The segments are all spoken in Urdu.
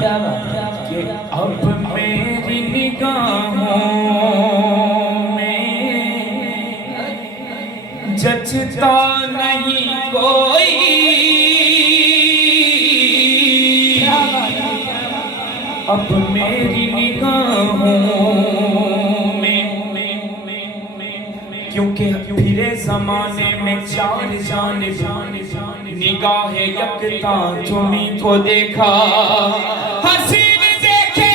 کہ اب میری نگاہوں میں جچتا نہیں کوئی، اب میری نگاہوں میں، کیونکہ پھرے زمانے میں چار جانب نگاہ یکتا تمہیں کو دیکھا، حسین دیکھے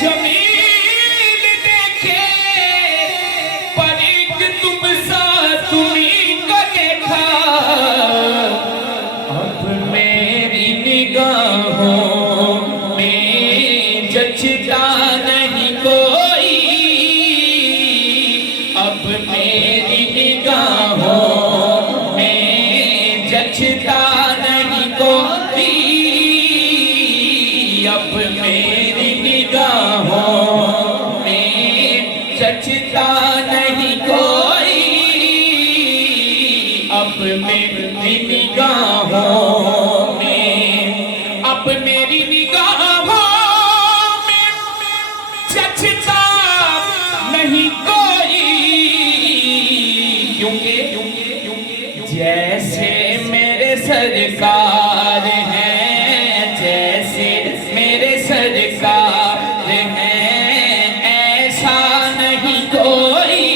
جمیل دیکھے، پر ایک تم سا تمہیں کو دیکھا، اب میری نگاہوں میں جچتا نہیں کوئی، اب میری نگاہوں میں جچتا نہیں کوئی، اب میری نگاہوں میں جچتا نہیں کوئی، اب میری نگاہوں میں، اب میری نگاہوں میں جچتا نہیں کوئی، کیونکہ جیسے میرے سرکار ہیں، جیسے میرے سرکار ہیں، ایسا نہیں کوئی،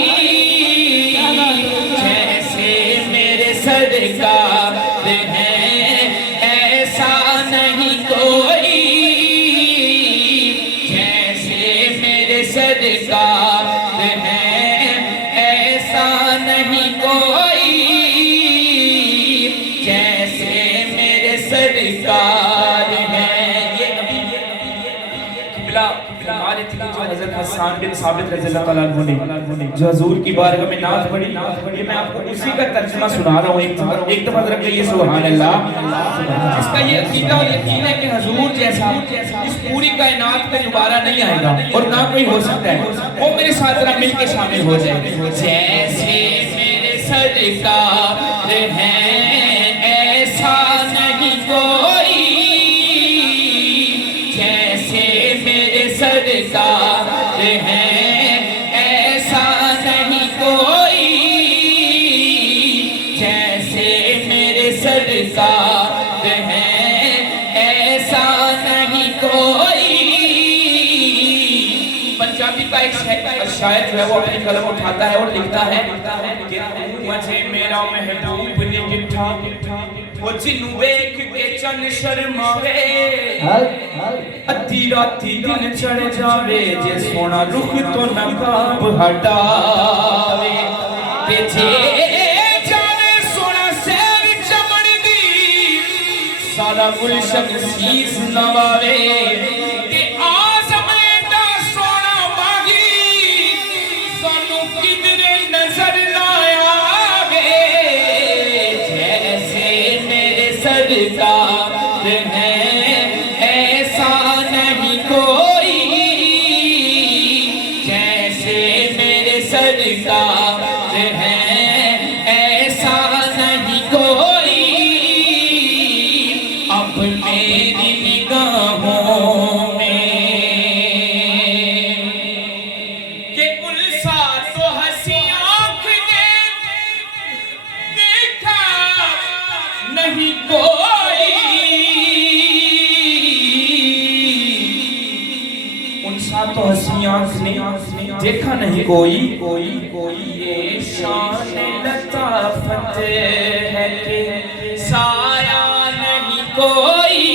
جیسے میرے سرکار ہیں، ایسا نہیں کوئی، جیسے میرے سرکار ہیں، ایسا نہیں کوئی، جیسے میرے سرکار ہیں۔ یہ قبلہ فرمانے تھے کہ جو حضرت حسان بن ثابت رضی اللہ تعالیٰ عنہ نے جو حضور کی بارگاہ میں نعت پڑھی، یہ میں آپ کو اسی کا ترجمہ سنا رہا ہوں، ایک دفعہ ذرا کہیے سبحان اللہ، جس کا یہ عقیدہ اور یقین ہے کہ حضور جیسا اس پوری کائنات میں دوبارہ نہیں آئے گا اور نہ کوئی ہو سکتا ہے، وہ میرے ساتھ ذرا مل کے شامل ہو جائے۔ جیسے میرے سرکار ہیں، ایسا نہیں کوئی، جیسے میرے سرکار ہیں، ایسا نہیں کوئی، جیسے میرے سرکار ہیں، ایسا نہیں کوئی۔ پنجابی کا ایک شاعر جو ہے وہ اپنی قلم اٹھاتا ہے اور لکھتا ہے کہ مجھے میرا محبوب نے ڈٹھا، وہ جنوں ویکھ کے چن شرماوے، ادھی راتی دن چڑھ جاوے، جے سونا رخ تو نقاب ہٹاوے، تے جے جانے سونا سیر چمڑ دی، سارا گلشن سیس نواوے، تے آزم ایڈا سونا باغی، سانو کدھر نظر نہ آوے، جیسے میرے سرکار ہیں، ایسا نہیں کوئی، جیسے میرے سرکار ہیں، ایسا نہیں کوئی، اب میری نگاہوں میں کہ الفا تو ہنسی آنکھ نے دیکھا نہیں کوئی، انسا تو ہنسی آنکھ نے دیکھا نہیں کوئی، یہ شان لطافت ہے کہ سایہ نہیں کوئی،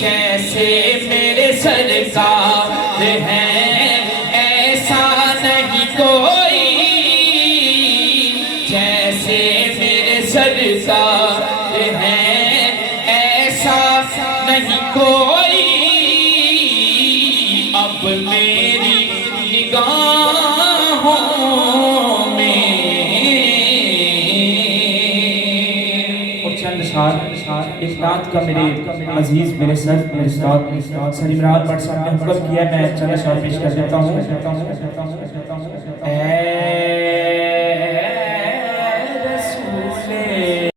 جیسے میرے سرکار ہیں، ایسا نہیں کوئی، جیسے میرے سرکار ہیں، ایسا نہیں کوئی، اب میری نگاہوں میں۔ اور چند اشعار ایک نعت کا میرے عزیز میرے سر میرے استاد سلیم راحت بٹ صاحب نے حکم کیا، میں چند اشعار پیش کر دیتا ہوں۔